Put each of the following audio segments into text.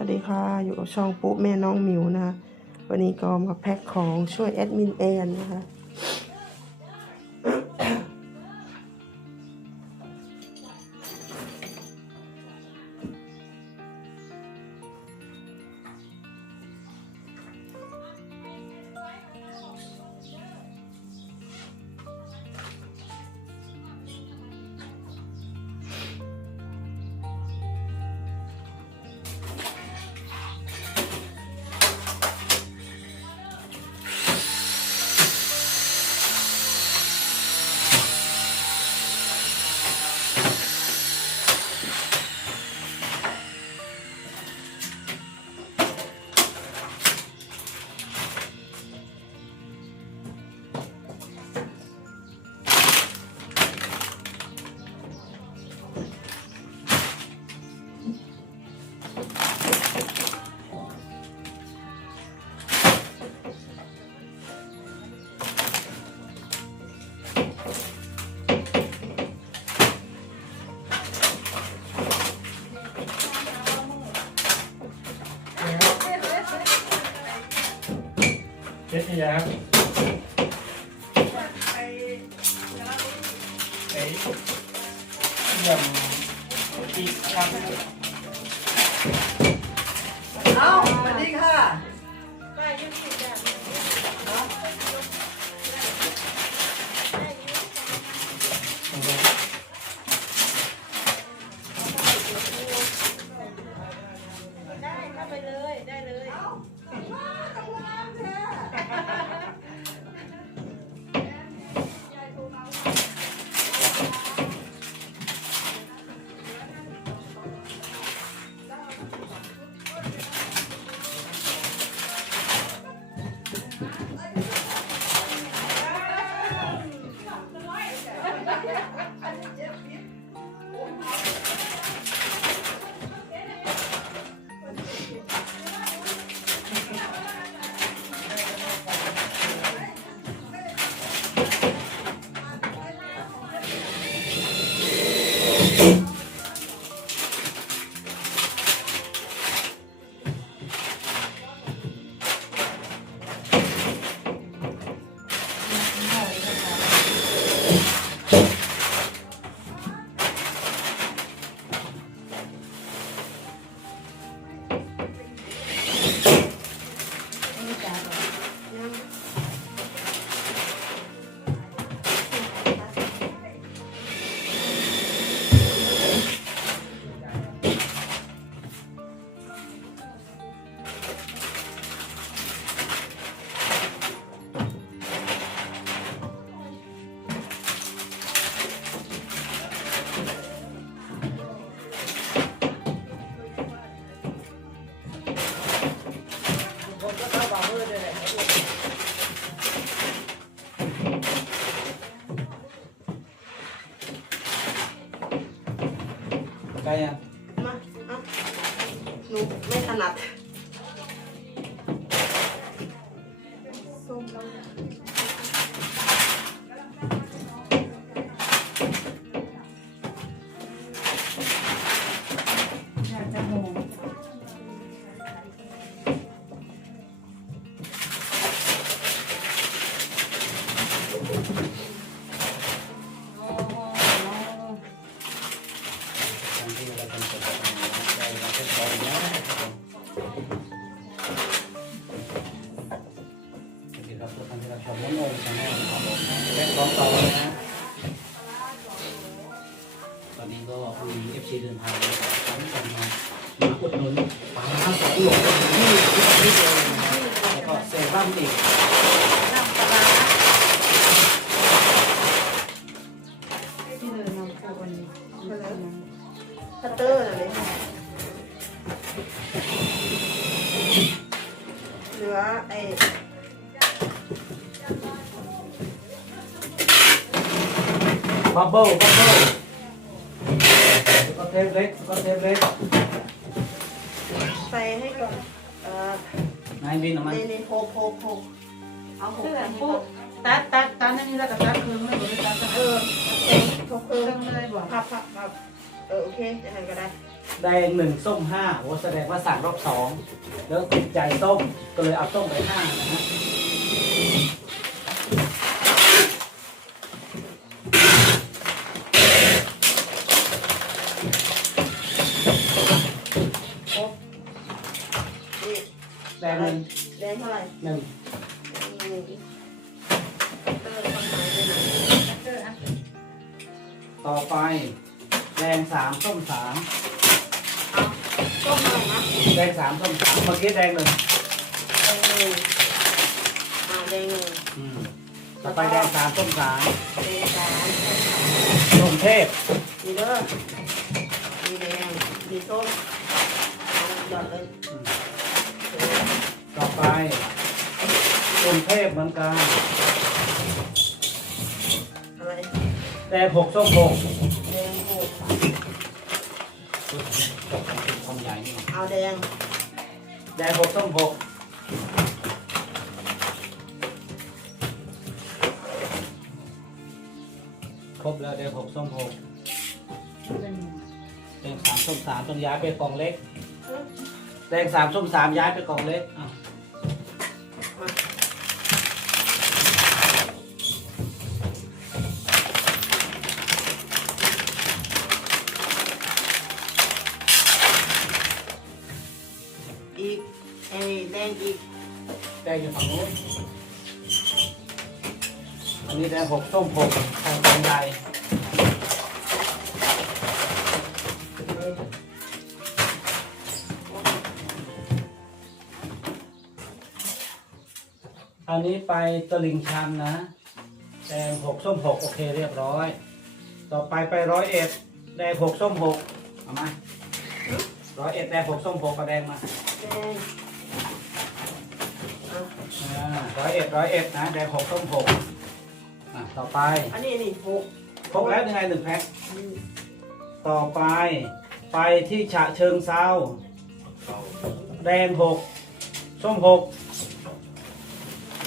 วัสดีค่ะ อยู่กับช่องปุ๊แม่น้องมิวนะคะวันนี้ก็มาแพ็คของช่วยแอดมินแอนนะคะ เสื้อใส่ให้ปุ๊ก่อนตัดตัดตัดนั่นนี่แล้วก็ตัดคืนไม่หมดเลยตัดเออเองโพกเคเอรื่อองเลยบอกพับพับพับเออโอเคจะให้ก็ได้แดงหนึ่งส้มห้าโอ้แสดงว่าสั่งรอบสองแล้วติดใจส้มก็เลยเอาส้มไปห้านะฮะ แดงหนึ่งอืมต่อไปแดงสามส้มสามแดงสามส้มเทพมีเด้อมีแดงมีส้มเอาหยอดเลยอืมต่อไปส้มเทพเหมือนกัน อะไรแดงหกส้มหกแดงหกความใหญ่นี่เอาแดงแดงหกส้มหก รบแล้วแดงหกส้มหกเป็นแดงสามส้มสามต้องย้ายไปกล่องเล็กแดงสามส้มสามย้ายไปกล่องเล็กอ้าวมาอีกไอ้แดงอีกแดงอยู่ฝั่งนู้น อันนี้แดงหกส้มหกทางกองใหญ่อันนี้ไปตลิ่งชันนะ แดงหกส้มหกโอเคเรียบร้อย ต่อไปไปร้อยเอ็ดแดงหกส้มหกเอามาร้อยเอ็ดแดงหกส้มหกกระแดงมาแดงอะร้อยเอ็ดร้อยเอ็ดนะแดงหกส้มหกอะ ต่อไปอันนี้นี่หกครบแล้วยังไงหนึ่งแพ็คอืมต่อไป ไปที่ฉะเชิงเซาแดงหกส้มหก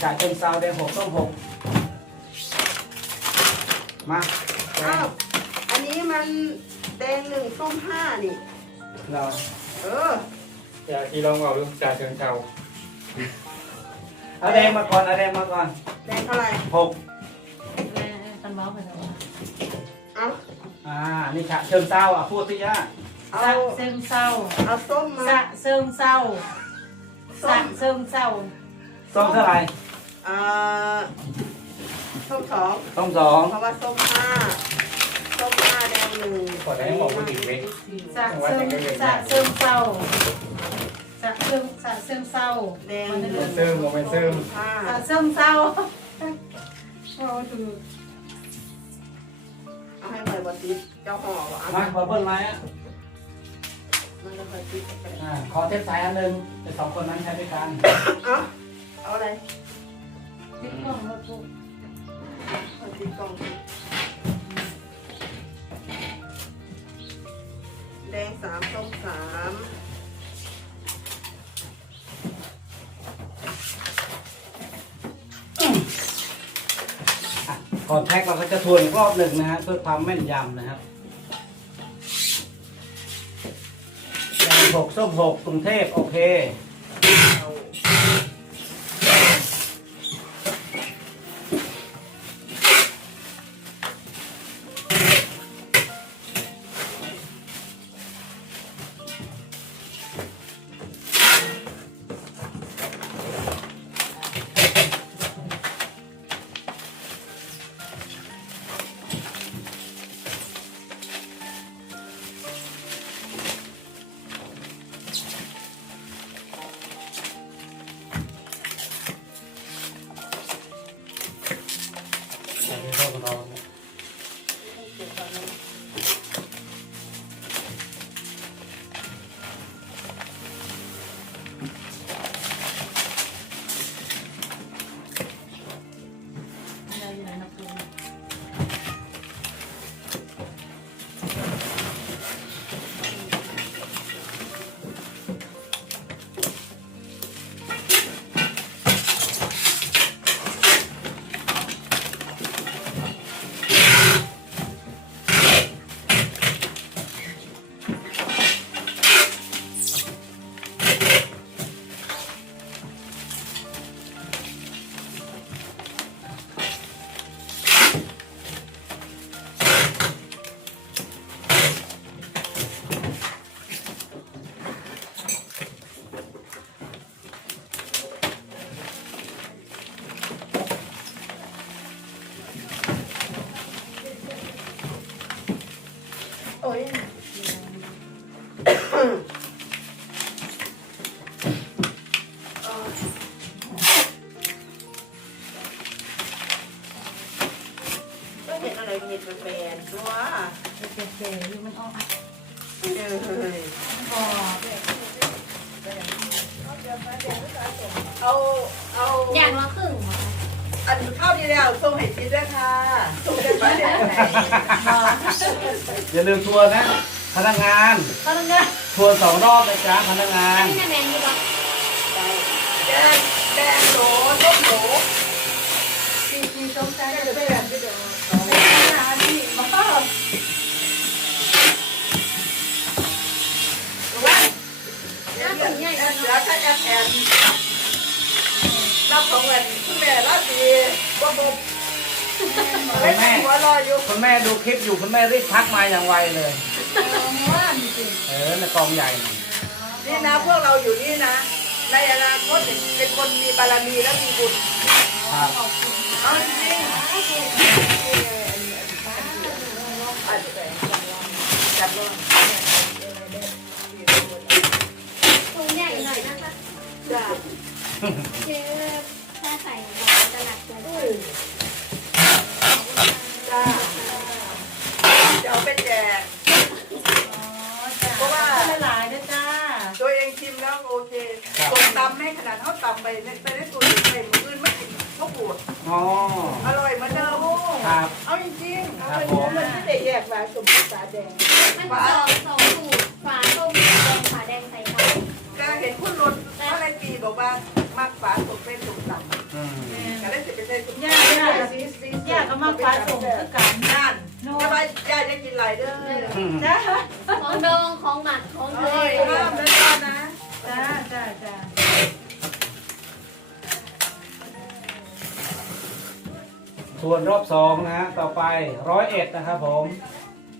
ฉะเชิงเซาแดงหกส้มหกมาแดอ้างวอันนี้มันแดงหนึ่งส้มห้านี่ เราเอออยากที่ลองเอาลูกจ่าเชิงเทาเอาแดงมาก่อนเอาแดงมาก่อนแดงเท่าไหร่หกแม่กันเมาส์ไปแล้วว่าเอาอ่า นี่ฉะเชิงเซาอะพูดสิย่าเอาสะเซิงเศร้าเอาส้มมาสะเซิงเศร้าสะเซิงเศร้าส้มเท่าไหร่อ่าส้มสองส้มสองเพราะว่าส้มห้าส้มห้าแดงหนึ่งขอได้บอกว่าดีเว้ย สะเซิงสะเซิงเศร้าสะเซิงสะเซิงเศร้าแดงมันหเดืนึ่องนเซิร์มโมเมนเซิร์มห้าสะเซิงเศร้าเราถูกเอาให้หน่อย บอติดเจ้าห่อวะเอามาขอเบิ้ลไม้อะมันจะคอยติดอ่าขอเทปสายอันหนึ่งแต่สองคนนั้นใช้ด้วยกันเอาเอาอะไรติดกล้องเราถูกคอยติดกล่องแดงสามส้มสาม ก่อนแพ็คเราก็จะทวนอีกรอบหนึ่งนะฮะเพื่อความแม่นยำนะครับแดงหกส้มหกกรุงเทพโอเค อย่าลืมทัวร์นะ พนักงานพนักงานทัวร์สองรอบนะจ๊ะพนักงาน นี่แมงอยู่ปะแดงแดงโหลต้มโหลปีปีสงการจะเป็นแบบนี้เดี๋ยวเป็นอาชีพบ้าว่าเดี๋ยวเดี๋ยวถ้าแอปแอนรับของเงินคุณแม่รับดีบ่บ่ ไม่ใช่หัวลอยอยู่คุณแม่ดูคลิปอยู่คุณแม่รีบทักมาอย่างไวเลย ว่าจริงเออในกองใหญ่น่ะนี่นะพวกเราอยู่นี่นะ ในอนาคตเป็นคนมีบารมีและมีบุญครับเอาจริงจับลงถุงใหญ่หน่อยนะคะจ้าคือถ้าใส่จะหนักเกินไป จ้าจะเอาไปแจก เพราะว่าหลายนะจ้าตัวเองชิมแล้วโอเคส่งตำให้ขนาดเขาตำไปในไปในตัวอื่ไปมืออื่นไม่กินเขาปวดอ๋อ อร่อยเหมือนเดิมครับเอาจริงครับผมมันไม่ได้แยกมาสมภาษาแดงมันสองสองสูตรฝาต้มแดงฝาแดงใส่ไข่ก็เห็นคุณรถเขาในปีบอกว่ามักฝาสมเป็นสมตำ อืมก็ได้สิไปใส่สมย่าย่าย่าก็มาฟ้าส่งคือกันนั่นจะไปย่าจะกินไรเด้อจ้าของดองของหมักของเลยห้ามนะจ้านะจ้าจ้าจ้าส่วนรอบสองนะฮะต่อไปร้อยเอ็ดนะครับผม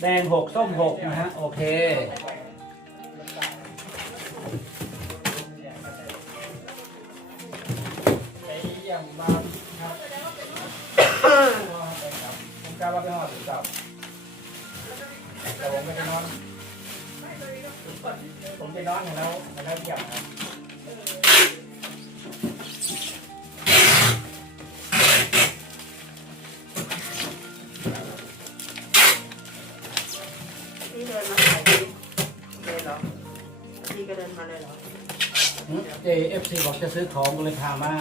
แดงหกส้มหกนะฮะโอเคไอ้ยังบ้า ผมกล้าว่าไปหอดหรือเปล่าแต่ผมไม่ไปนอน ผมไปนอนของเราของเราอย่างครับพี่เดินมาขายดีเลยเหรอพี่ก็เดินมาเลยเหรอ เจเอฟซีบอกจะซื้อของก็เลยพามา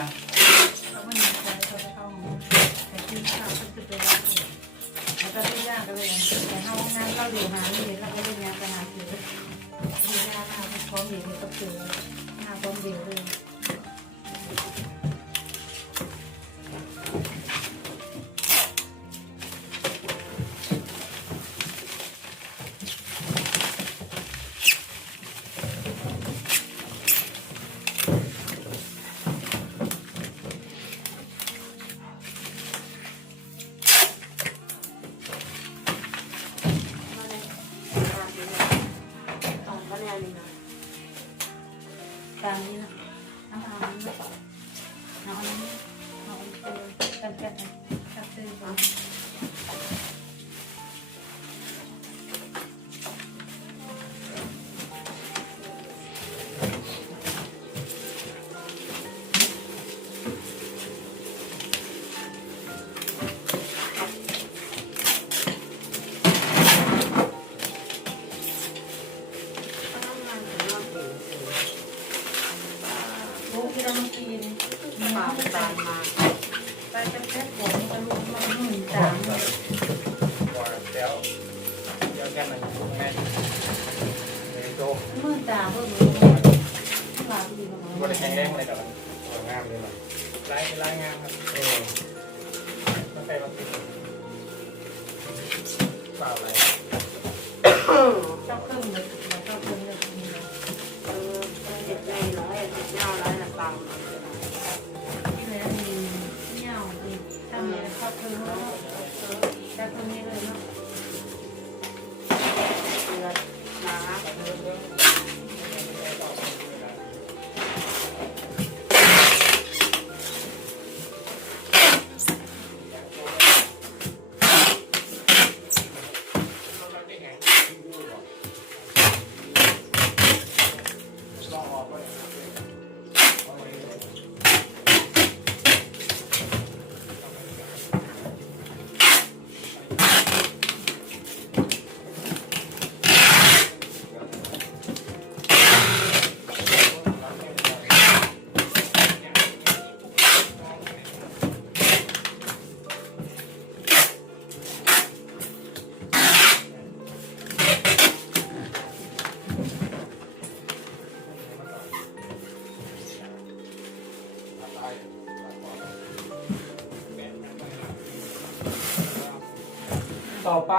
ต่อไป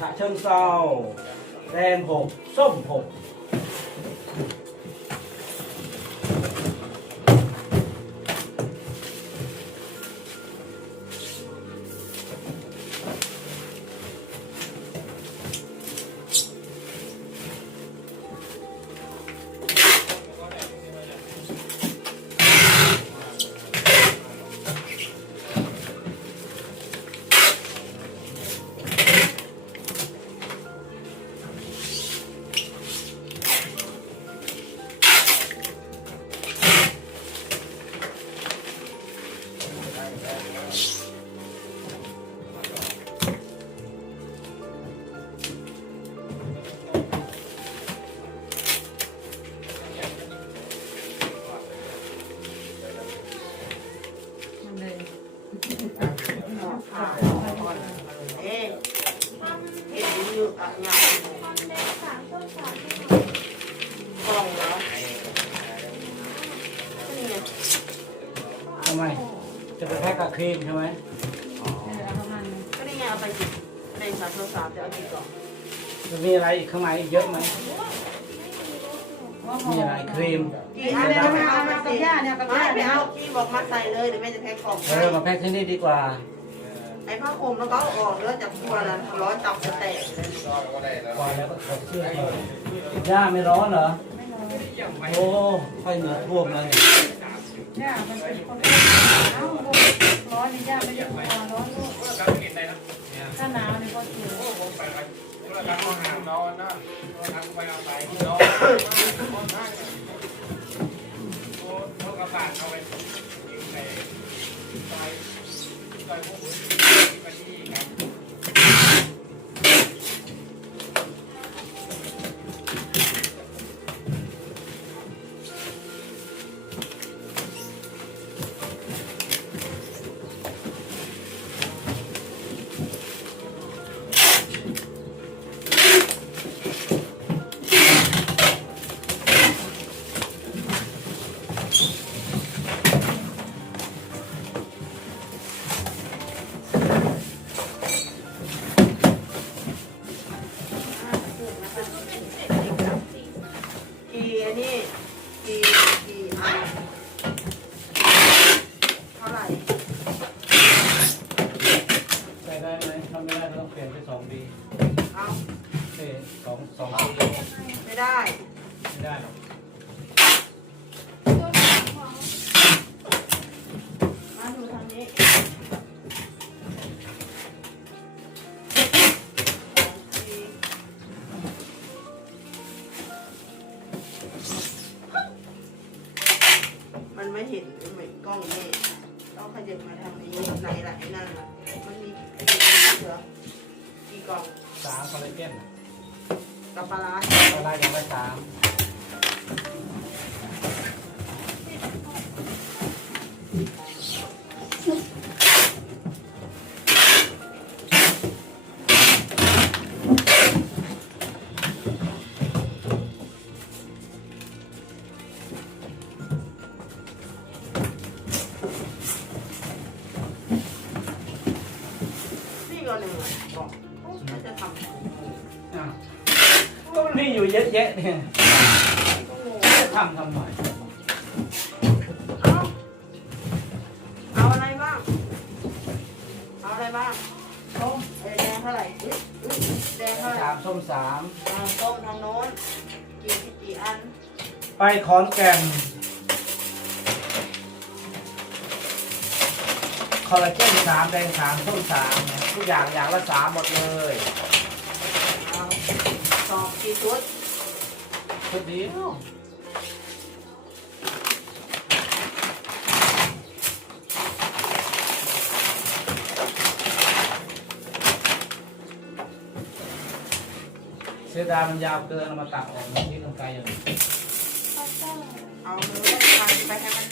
ฉะเชิงเซาแดงหกส้มหก รีมใช่ไหมเออเอาประมาณนี้ก็นี่ไงเอาไปกินในสามโทรศัพท์จะเอากี่กล่องจะมีอะไรอีกข้างในอีกเยอะไหมมีอะไรครีมกี่อันเนี่ยไม่เอามากับสิย่าเนี่ยกับไม่ย่าไปเนี่ยเอาที่บอกมาใส่เลยเดี๋ยวแม่จะแพ็คกล่องเอให้อมาแพ็กที่นี่ดีกว่าไอ้ผ้าคลุมแล้วก็เอาออกแล้วจากครัวนั้นร้อนจับจะแตกเลยรอดก็ได้แล้วก่อนแล้วก็ถอดเสื้อก่อนย่าไม่ร้อนเหรอโอ้ไฟเหนือท่วมแล้วเนี่ยย่ามันเป็นคนเอ้า ร้อนนี่ย่าไม่ได้กลัวร้อนลูกถ้าหนาวนี่ก็ถื่อผมไปไปแล้วก็ห้องน้ำนอนนะทางไป มันไม่เห็นเหมือนกล้องนี่ต้องขยับมาทางนี้ไหนล่ะไอ้นั่นน่ะมันมีไอ้นี่เหรอกี่กล่องสามคอลลาเจนกับปลาร้าคอลลายังไม่สาม อยู่เยอะแยะเนี่ยก็งงจะทำทำไมเอาเอาอะไรบ้าง เอาอะไรบ้างส้มเอ้ยแดงเท่าไหร่อุ๊ยอุ๊ยแดงเท่าไหร่สามส้มสาม อ่าส้มทางโน้นกี่กี่อันไปขอนแก่นคอลลาเจนสามแดงสามส้มสามเนี่ยทุกอย่างอย่างละสามหมดเลย เอาสองกี่ชุด ชุดเดียวเสียดายมันยาวเกินเอามาตัดออกมาที่ตรงไกลอย่างนี้ เอาเลยไปให้มัน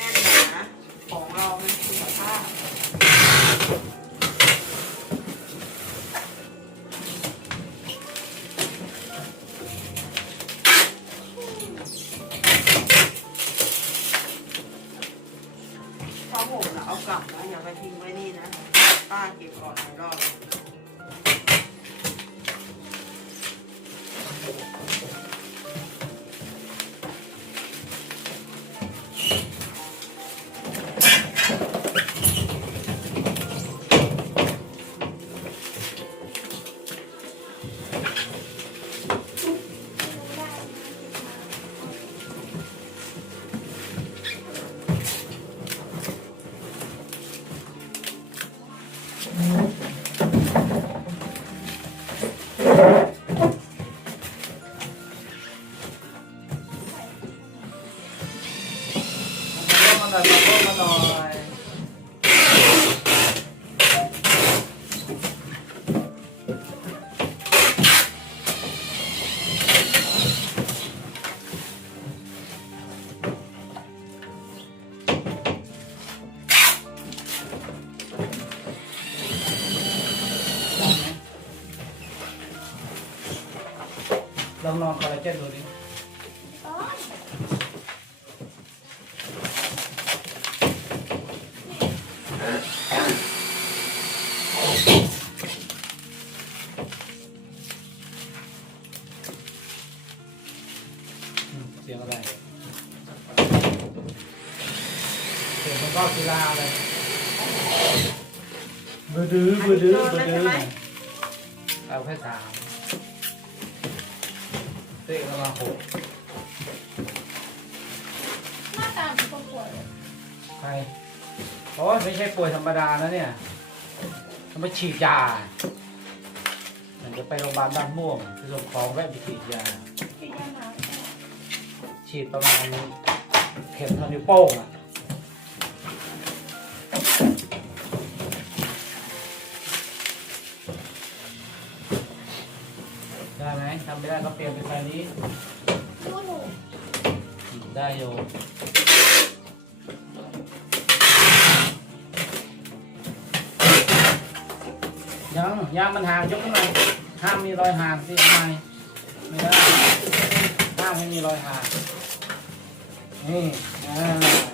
ลองนอนคอลลาเจนดูดิอืมเสียงอะไรเสียงมันก็กีฬาอะไรบือดื้อบือดื้อบือดื้อเอาแค่สาม เตะกำลังหกหน้าตาเป็นคนป่วยใครโอ้ยไม่ใช่ป่วยธรรมดานะเนี่ยทำไมฉีดยามันจะไปโรงพยาบาลบ้านม่วงไปส่งของแวะไปฉีดยากินยาหมา ฉีดประมาณเข็มเท่านิ้วโป้งอะ ได้ก็เปลี่ยนเป็นไฟนี้ ได้โย่ยังยังมันห่างยกขึ้นมาห้ามมีรอยห่างสิทำไมไม่ได้ห้ามไม่มีรอยห่างนี่อ่า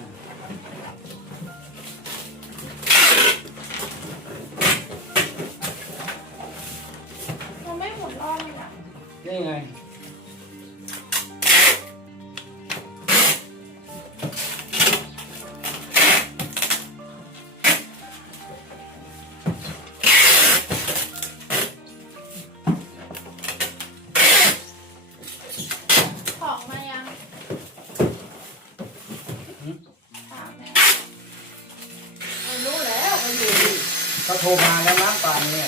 ทรมาแล้วนะตอนนี้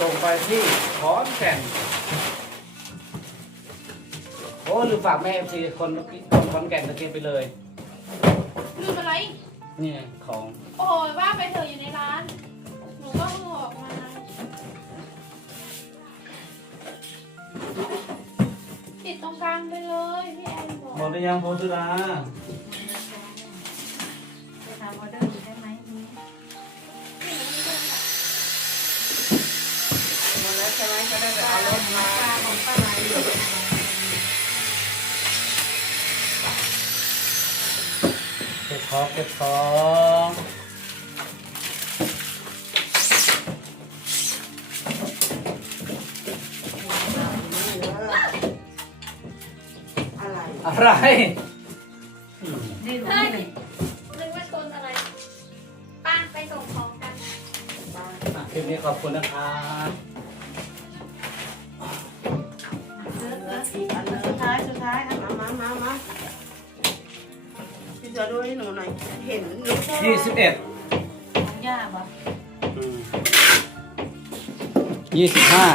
ส่งไปที่ขอนแก่นโอ้ลืมฝากแม่เอฟซีคนคนขอนแก่นตะเกียบไปเลย ลืมอะไร นี่ไงของ โอ้ยว่าไปเถอะอยู่ในร้านหนู ติดตรงกลางไปเลยพี่แอนบอกหมดหรือยังโพสุดาไปทำออเดอร์อยู่ได้ไหมนี้หมดแล้วใช่ไหมก็ได้ไปเอารถมาปลาของป้าไหลอยู่เก็บของเก็บของ อะไรอะไรอืมนี่หนูเฮ้ยนี่นึกว่าชนอะไรป้าไปส่งของกัน อะคลิปนี้ขอบคุณนะครับเสือเหลืเสือออีกอันหนึงสุดท้ายสุดท้ายอะมามามามาพี่จะดูให้หนูหน่อย เห็นหนูก็ยี่สิบเอ็ดของย่าปะยี่สิบห้า